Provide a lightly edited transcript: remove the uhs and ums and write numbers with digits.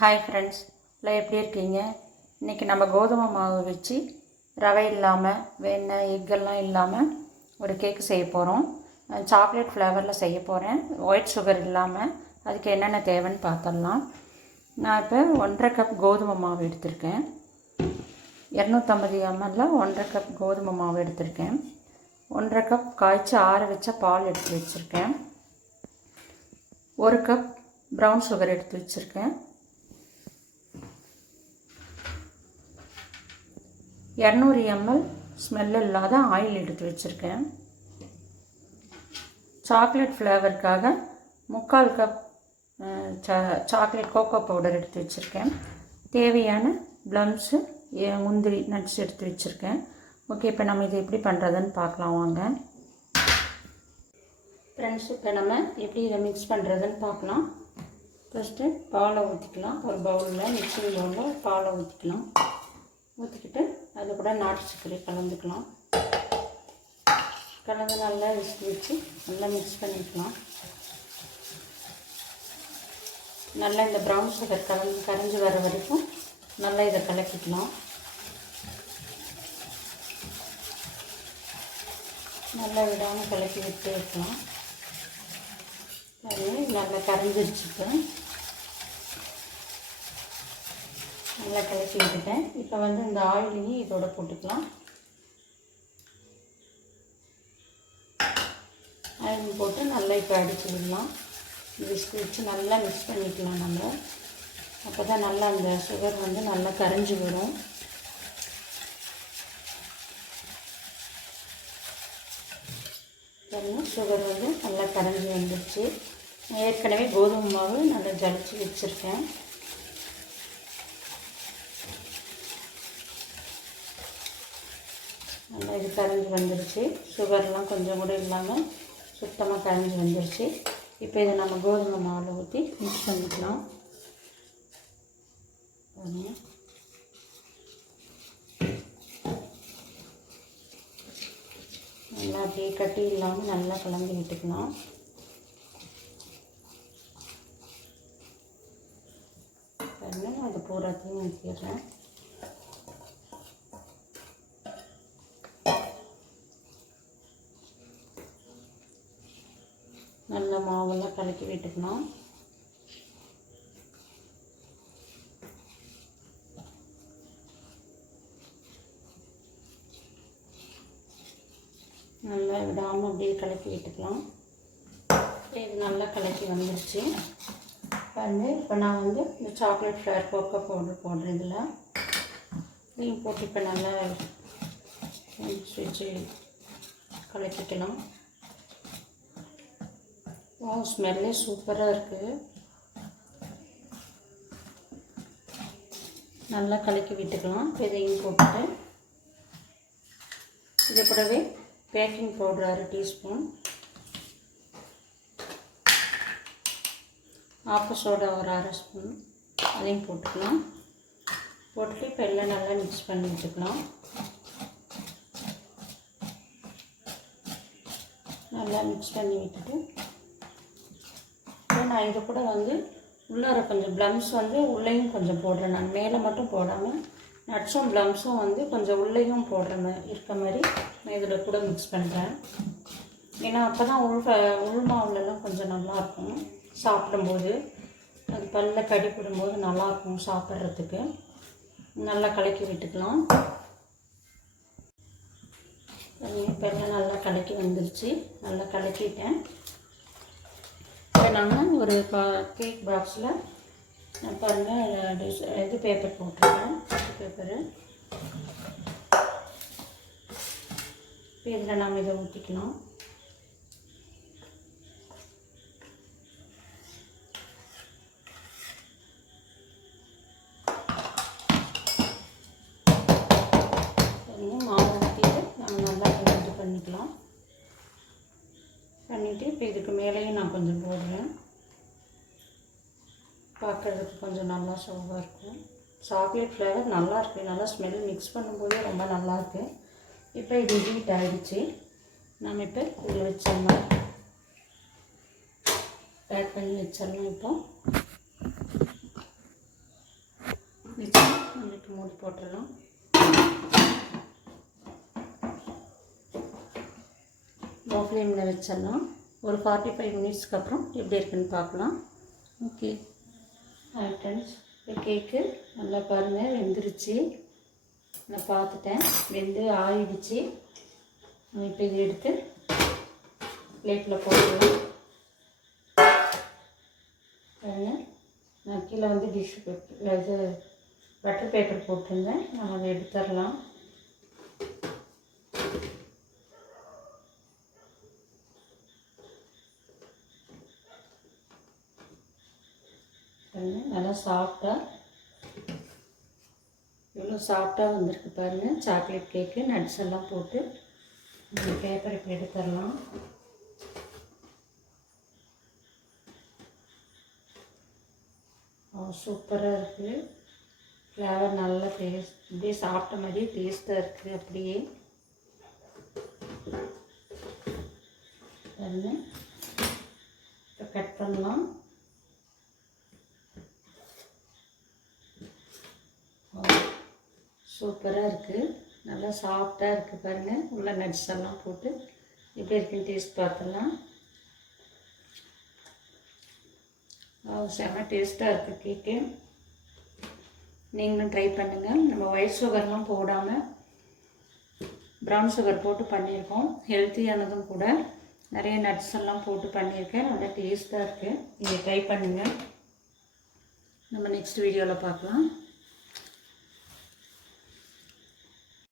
Hi friends, எல்லாம் எப்படி இருக்கீங்க? இன்றைக்கி நம்ம கோதுமை மாவு வச்சு ரவை இல்லாமல் வெண்ணெய் எக்கெல்லாம் இல்லாமல் ஒரு கேக்கு செய்ய போகிறோம். சாக்லேட் ஃப்ளேவரில் செய்ய போகிறேன், ஒயிட் சுகர் இல்லாமல். அதுக்கு என்னென்ன தேவைன்னு பார்த்துடலாம். நான் இப்போ 1.5 கப் கோதுமை மாவு எடுத்திருக்கேன். 250 ml 1.5 கப் கோதுமை மாவு எடுத்திருக்கேன். 1.5 கப் காய்ச்சி ஆற வச்ச பால் எடுத்து வச்சுருக்கேன். 1 கப் ப்ரௌன் சுகர் எடுத்து வச்சுருக்கேன். 200 ml ஸ்மெல் இல்லாத ஆயில் எடுத்து வச்சுருக்கேன். சாக்லேட் ஃப்ளேவருக்காக 3/4 கப் சாக்லேட் கோகோ பவுடர் எடுத்து வச்சுருக்கேன். தேவையான ப்ளம்ஸு முந்திரி நட்ஸ் எடுத்து வச்சுருக்கேன். ஓகே, இப்போ நம்ம இதை எப்படி பண்ணுறதுன்னு பார்க்கலாம் வாங்க ஃப்ரெண்ட்ஸ். இப்போ நம்ம எப்படி இதை மிக்ஸ் பண்ணுறதுன்னு பார்க்கலாம். ஃபஸ்ட்டு பாலை ஊற்றிக்கலாம். ஒரு பவுலில் மிக்சிங் பவுலில் பாலை ஊற்றிக்கலாம். ஊற்றிக்கிட்டு அது கூட நாட்டு சர்க்கரை கலந்துக்கலாம். கலந்து நல்லா விஸ்க் வச்சு நல்லா மிக்ஸ் பண்ணிக்கலாம். நல்லா இந்த ப்ரௌன் சுகர் கரைஞ்சி வர வரைக்கும் நல்லா இதை கலக்கிக்கலாம். நல்லா விடாமல் கலக்கி விட்டு இருக்கலாம். நல்லா கரைஞ்சிருச்சு. நல்லா கலக்கி விட்டுட்டேன். இப்போ வந்து இந்த ஆயிலையும் இதோட போட்டுக்கலாம். ஆயில் போட்டு நல்லா இப்போ அடித்து விடலாம். விஸ்க் வச்சு நல்லா மிக்ஸ் பண்ணிக்கலாம். நம்ம அப்போ தான் நல்லா அந்த சுகர் வந்து நல்லா கரைஞ்சி வரும். சுகர் வந்து நல்லா கரைஞ்சி வந்துடுச்சு. ஏற்கனவே கோதுமை மாவு நல்லா ஜலிச்சு வச்சுருக்கேன். நல்லா இது கரைஞ்சி வந்துடுச்சு. சுகர்லாம் கொஞ்சம் கூட இல்லாமல் சுத்தமாக கரைஞ்சி வந்துடுச்சு. இப்போ இதை நம்ம கோதுமை மாவில் ஊற்றி மிக்ஸ் பண்ணிக்கலாம். நல்லா அப்படியே கட்டி இல்லாமல் நல்லா கலந்து விட்டுக்கலாம். அது பூராத்தையும் ஊற்றிடுறேன். நல்ல மாவெல்லாம் கலக்கி விட்டுக்கலாம். நல்லா விடாமல் அப்படியே கலக்கி விட்டுக்கலாம். இது நல்லா கலக்கி வந்துடுச்சு. இப்போ நான் வந்து இந்த சாக்லேட் ஃப்ளேவர் கோகோ பவுடர் போடுறேன். இதையும் போட்டு இப்போ நல்லா வச்சு கலக்கிக்கலாம். ஸ்மெல்லே சூப்பராக இருக்குது. நல்லா கலக்கி விட்டுக்கலாம். இதையும் போட்டுட்டு இது கூடவே பேக்கிங் பவுடர் 1/2 டீஸ்பூன், ஆப்ப சோடா ஒரு 1/2 ஸ்பூன் அதையும் போட்டுக்கலாம். போட்டுட்டு இப்போ எல்லாம் நல்லா மிக்ஸ் பண்ணி வச்சுக்கலாம். நல்லா மிக்ஸ் பண்ணி விட்டுட்டு நான் இது கூட வந்து உள்ளார கொஞ்சம் ப்ளம்ஸ் வந்து உள்ளேயும் கொஞ்சம் போடுறேன். நான் மேலே மட்டும் போடாமல் நட்ஸும் ப்ளம்ஸும் வந்து கொஞ்சம் உள்ளேயும் போடுற மாதிரி இருக்க மாதிரி நான் இதில் கூட மிக்ஸ் பண்ணுறேன். ஏன்னா அப்போ தான் உள் மாவுலலாம் கொஞ்சம் நல்லாயிருக்கும் சாப்பிடும்போது. அது பல்ல கடிப்பிடும்போது நல்லாயிருக்கும் சாப்பிட்றதுக்கு. நல்லா கலக்கி விட்டுக்கலாம். இப்போ எல்லாம் நல்லா கலக்கி வந்துருச்சு. நல்லா கலக்கிட்டேன். இப்போ நான் ஒரு கேக் பாக்ஸில் பாருங்கள் இது பேப்பர் போட்டிருக்கேன். பேப்பரு இப்போ இதில் நாம் இதை ஊற்றிக்கலாம். மாவு ஊற்றிட்டு நம்ம நல்லா இது பண்ணிக்கலாம். பண்ணிவிட்டு இப்போ இதுக்கு மேலேயும் நான் கொஞ்சம் போடுறேன். பார்க்குறதுக்கு கொஞ்சம் நல்லா சுவாவாக இருக்கும். சாக்லேட் ஃப்ளேவர் நல்லாயிருக்கு. நல்லா ஸ்மெல் மிக்ஸ் பண்ணும்போதே ரொம்ப நல்லாயிருக்கு. இப்போ இது ஹீட் ஆகிடுச்சு. நம்ம இப்போ இதில் வச்சிடலாம். பேக் பண்ணி வச்சிடலாம். இப்போ போட்டுடலாம். லோ ஃப்ளேமில் வச்சிடலாம். ஒரு 45 மினிட்ஸ்க்கு அப்புறம் எப்படி இருக்குன்னு பார்க்கலாம். ஓகே ஃப்ரெண்ட்ஸ், இப்போ கேக்கு நல்லா பாருங்கள் வெந்துருச்சு. நான் பார்த்துட்டேன், வெந்து ஆயிடுச்சு. இப்போ இதை எடுத்து பிளேட்டில் போட்டுடலாம். பாருங்கள், நான் கீழே வந்து டிஷ்ஷு பேப்பர் இது பட்டர் பேப்பர் போட்டிருந்தேன். நம்ம அதை எடுத்துடலாம். நல்லா சாஃப்டாக, இவ்வளோ சாஃப்டாக வந்திருக்கு பாருங்கள். சாக்லேட் கேக்கு நட்ஸ் எல்லாம் போட்டு இந்த பேப்பர் இப்போ எடுத்துடலாம். சூப்பராக இருக்குது. ஃப்ளேவர் நல்லா டேஸ்ட், அப்படியே சாப்பிட்ட மாதிரியே டேஸ்ட்டாக இருக்குது. அப்படியே பாருங்க, இப்போ கட் பண்ணலாம். சூப்பராக இருக்குது, நல்லா சாஃப்டாக இருக்குது பாருங்கள். உள்ள நட்ஸ் எல்லாம் போட்டு எப்படி இருக்குன்னு டேஸ்ட் பார்த்துடலாம். செம்ம டேஸ்ட்டாக இருக்குது கேக்கு. நீங்களும் ட்ரை பண்ணுங்கள். நம்ம ஒயிட் சுகர்லாம் போடாமல் ப்ரௌன் சுகர் போட்டு பண்ணியிருக்கோம். ஹெல்த்தியானதும் கூட, நிறைய நட்ஸ் எல்லாம் போட்டு பண்ணியிருக்கேன். நல்லா டேஸ்ட்டாக இருக்குது. நீங்கள் ட்ரை பண்ணுங்கள். நம்ம நெக்ஸ்ட் வீடியோவில் பார்க்கலாம்.